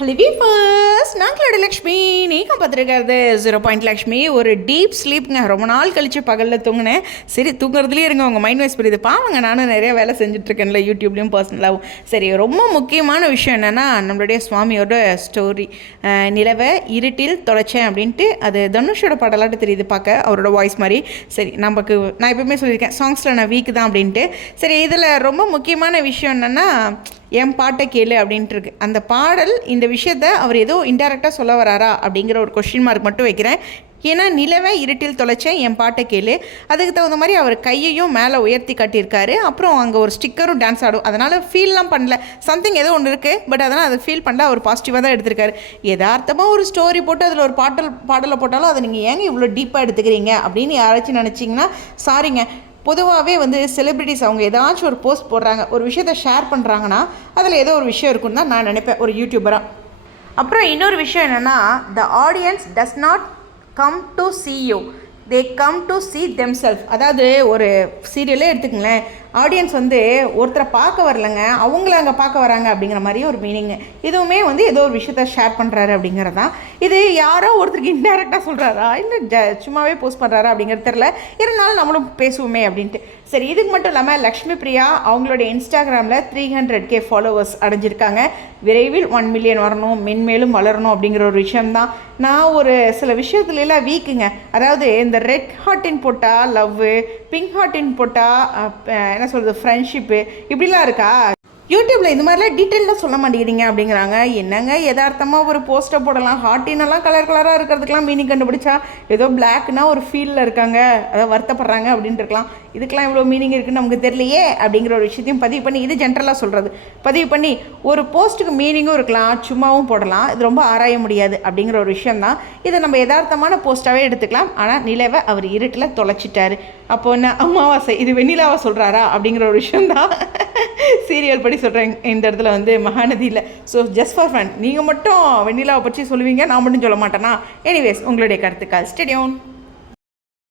ஹலிவி first நாங்களோட Lakshmi நீங்கள் பார்த்துருக்கிறது zero point Lakshmi. ஒரு deep ஸ்லீப்ங்க ரொம்ப நாள் கழித்து பகலில் தூங்கினேன். சரி தூங்குறதுலேயே இருங்க. உங்கள் மைண்ட் வைஸ் புரியுது. பாவங்க நானும் நிறைய வேலை செஞ்சுட்ருக்கேன்ல யூடியூப்லேயும் பர்சனலாகவும் சரி ரொம்ப முக்கியமான விஷயம் என்னென்னா நம்மளுடைய சுவாமியோட ஸ்டோரி நிலவை இருட்டில் தொலைச்சேன் அப்படின்ட்டு அது தனுஷோட படலாட்டு தெரியுது பார்க்க. அவரோட வாய்ஸ் மாதிரி. சரி நமக்கு நான் எப்பவுமே சொல்லியிருக்கேன் சாங்ஸில் நான் வீக் தான் அப்படின்ட்டு. சரி இதில் ரொம்ப முக்கியமான விஷயம் என்னென்னா என் பாட்டை கேளு அப்படின்ட்டுருக்கு. அந்த பாடல் இந்த விஷயத்த அவர் ஏதோ இன்டெரக்டாக சொல்ல வராரா அப்படிங்கிற ஒரு கொஷின் மார்க் மட்டும் வைக்கிறேன். ஏன்னா நிலவை இருட்டில் தொலைச்சேன் என் பாட்டை கேளு. அதுக்கு தகுந்த மாதிரி அவர் கையையும் மேலே உயர்த்தி கட்டியிருக்காரு. அப்புறம் அங்கே ஒரு ஸ்டிக்கரும் டான்ஸ் ஆடும். அதனால் ஃபீல்லாம் பண்ணல. சம்திங் ஏதோ ஒன்று இருக்குது பட் அதனால் அதை ஃபீல் பண்ணல. அவர் பாசிட்டிவாக தான் எடுத்திருக்காரு. யதார்த்தமாக ஒரு ஸ்டோரி போட்டு அதில் ஒரு பாட்டல் பாடலை போட்டாலும் அதை நீங்கள் ஏங்க இவ்வளோ டீப்பாக எடுத்துக்கிறீங்க அப்படின்னு யாராச்சும் நினச்சிங்கன்னா சாரிங்க பொதுவாகவே வந்து செலிப்ரிட்டிஸ் அவங்க ஏதாச்சும் ஒரு போஸ்ட் போடுறாங்க ஒரு விஷயத்த ஷேர் பண்ணுறாங்கன்னா அதில் ஏதோ ஒரு விஷயம் இருக்குன்னு தான் நான் நினைப்பேன் ஒரு யூடியூபராக அப்புறம் இன்னொரு விஷயம் என்னென்னா the audience does not come to see you they come to see them self அதாவது ஒரு சீரியலே எடுத்துக்கங்களேன் ஆடியன்ஸ் வந்து ஒருத்தரை பார்க்க வரலங்க அவங்கள அங்கே பார்க்க வராங்க அப்படிங்கிற மாதிரி ஒரு மீனிங் இதுவுமே வந்து ஏதோ ஒரு விஷயத்த ஷேர் பண்ணுறாரு அப்படிங்கிறது. தான் இது யாரோ ஒருத்தருக்கு இன்டெரக்டாக சொல்கிறாரா இல்லை ஜ சும்மாவே போஸ்ட் பண்ணுறாரா அப்படிங்கிறது தெரில இருந்தாலும் நம்மளும் பேசுவோமே அப்படின்ட்டு. சரி இதுக்கு மட்டும் இல்லாமல் லக்ஷ்மி பிரியா அவங்களுடைய இன்ஸ்டாகிராமில் த்ரீ ஹண்ட்ரட் கே ஃபாலோவர்ஸ் அடைஞ்சிருக்காங்க. விரைவில் ஒன் மில்லியன் வரணும் மென்மேலும் வளரணும் அப்படிங்கிற ஒரு விஷயம்தான். நான் ஒரு சில விஷயத்துலலாம் வீக்குங்க அதாவது இந்த ரெட் ஹார்ட்டின் போட்டால் லவ்வு பிங்க் ஹார்ட்டின் போட்டால் என்ன சொல்கிறது ஃப்ரெண்ட்ஷிப்பு இப்படிலாம் இருக்கா? யூடியூப்பில் இந்த மாதிரிலாம் டீட்டெயிலாக சொல்ல மாட்டேங்கிறீங்க அப்படிங்கிறாங்க. என்னங்க யதார்த்தமாக ஒரு போஸ்ட்டை போடலாம். ஹாட்டினெல்லாம் கலர் கலராக இருக்கிறதுக்கெலாம் மீனிங் கண்டுபிடிச்சா ஏதோ பிளாக்னா ஒரு ஃபீலில் இருக்காங்க. அதாவது வருத்தப்படுறாங்க அப்படின்ட்டு இருக்கலாம். இதுக்கெலாம் இவ்வளோ மீனிங் இருக்குன்னு நமக்கு தெரியலையே அப்படிங்கிற ஒரு விஷயத்தையும் பதிவு பண்ணி இது ஜென்ரலாக சொல்கிறது பதிவு பண்ணி ஒரு போஸ்ட்டுக்கு மீனிங்கும் இருக்கலாம். சும்மாவும் போடலாம். இது ரொம்ப ஆராய முடியாது அப்படிங்கிற ஒரு விஷயந்தான் இதை நம்ம யதார்த்தமான போஸ்ட்டாகவே எடுத்துக்கலாம். ஆனால் நிலவை அவர் இருட்டில் தொலைச்சிட்டாரு. அப்போ என்ன அமாவாசை இது வெண்ணிலாவை சொல்கிறாரா அப்படிங்கிற ஒரு விஷயந்தான் சீரியல் படி சொல்கிறேன் இந்த இடத்துல வந்து மகாநதியில் ஸோ ஜஸ்ட் ஃபார் ஃபன் நீங்கள் மட்டும் வெண்ணிலாவை பற்றி சொல்லுவீங்க நான் மட்டும் சொல்ல மாட்டேனா? எனிவேஸ் உங்களுடைய கருத்துக்கள். ஸ்டேடியோன்